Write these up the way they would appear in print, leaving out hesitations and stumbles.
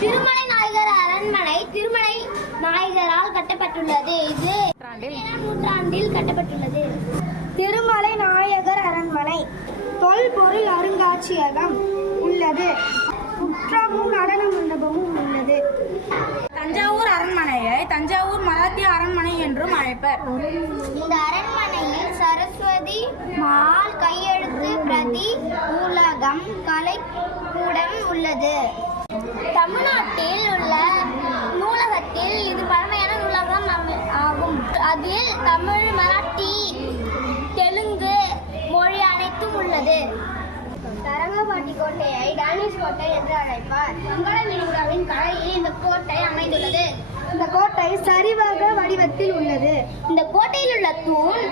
திருமலை நாயகர் அரண்மனை திருமலை நாயகரால் கட்டப்பட்டுள்ளது. இது நூற்றாண்டில் கட்டப்பட்டுள்ளது. திருமலை நாயகர் அரண்மனை தொல்பொருள் அருங்காட்சியகம் உள்ளது. குற்றமும் நடன மண்டபமும் உள்ளது. தஞ்சாவூர் அரண்மனையை தஞ்சாவூர் மராத்திய அரண்மனை என்றும் அழைப்பர். இந்த அரண்மனையில் சரஸ்வதி மஹால், கையெழுத்து பிரதி நூலகம், கலைக்கூடம் உள்ளது. தமிழ்நாட்டில் உள்ள நூலகத்தில் இது பழமையான நூலகம் ஆகும். அதில் தமிழ், மராத்தி, தெலுங்கு மொழி அனைத்தும் உள்ளது. தரங்கம்பாடி கோட்டையை டேனிஷ் கோட்டை என்று அழைப்பார். வங்காள விரிகுடாவின் கரையில் இந்த கோட்டை அமைந்துள்ளது. இந்த கோட்டை சரிவக வடிவத்தில் உள்ளது. இந்த கோட்டையில் உள்ள தூண்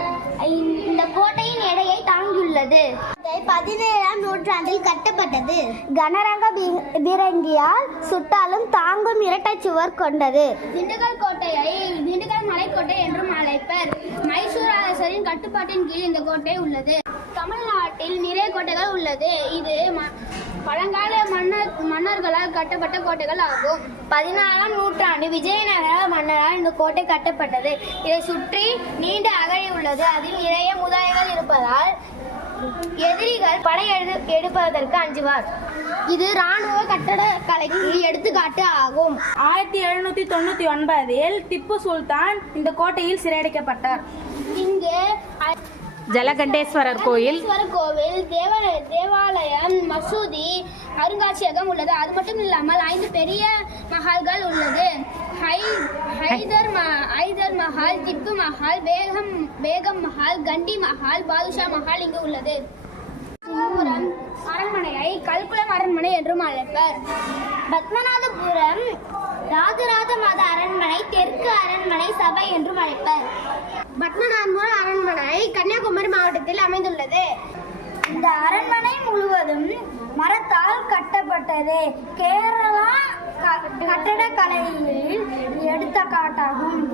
இந்த கோட்டையின் எடையை தாங்கியுள்ளது. 17ஆம் நூற்றாண்டில் கட்டப்பட்டது. கனரங்க பீரங்கியால் சுட்டாலும் தாங்கும் இரட்டை சுவர் கொண்டது. திண்டுக்கல் கோட்டையை திண்டுக்கல் மலைக்கோட்டை என்றும் அழைப்பர். மைசூர் அரசரின் கட்டுப்பாட்டின் கீழ் இந்த கோட்டை உள்ளது. தமிழ்நாட்டில் நிறைய கோட்டைகள் உள்ளது. இது பழங்கால மன்னர்களால் கட்டப்பட்ட கோட்டைகள் ஆகும். 14ஆம் நூற்றாண்டு விஜயநகர மன்னரால் இந்த கோட்டை கட்டப்பட்டது. இதை சுற்றி நீண்ட அகழி உள்ளது. அதில் நிறைய முதலைகள் இருப்பதால் எதிரிகள் படை எடுப்பதற்கு அஞ்சுவார். இது இராணுவ கட்டட கலைக்கு எடுத்துக்காட்டு ஆகும். 1799 திப்பு சுல்தான் இந்த கோட்டையில் சிறையடைக்கப்பட்டார். இங்கு ஜலகண்டேஸ்வரர் கோயில், தேவாலயம், மசூதி, அருங்காட்சியகம் உள்ளது. அது மட்டும் இல்லாமல் 5 பெரிய மஹால்கள் உள்ளது. ஹைதர் மஹால், திப்பு மஹால், பேகம் மஹால், கண்டி மஹால், பாதுஷா மஹால் இங்கு உள்ளது. சிதம்பரம் அரண்மனையை கல்குளம் அரண்மனை என்றும் அழைப்பர். பத்மநாபபுரம் ராஜராஜ மாத அரண்மனை தெற்கு அரண்மனை சபை என்றும் அழைப்பர். பத்மநாபபுரம் அரண்மனை கன்னியாகுமரி மாவட்டத்தில் அமைந்துள்ளது. இந்த அரண்மனை முழுவதும் மரத்தால் கட்டப்பட்டது. கேரளா கட்டடக்கலையில் எடுத்துக்காட்டாகும்.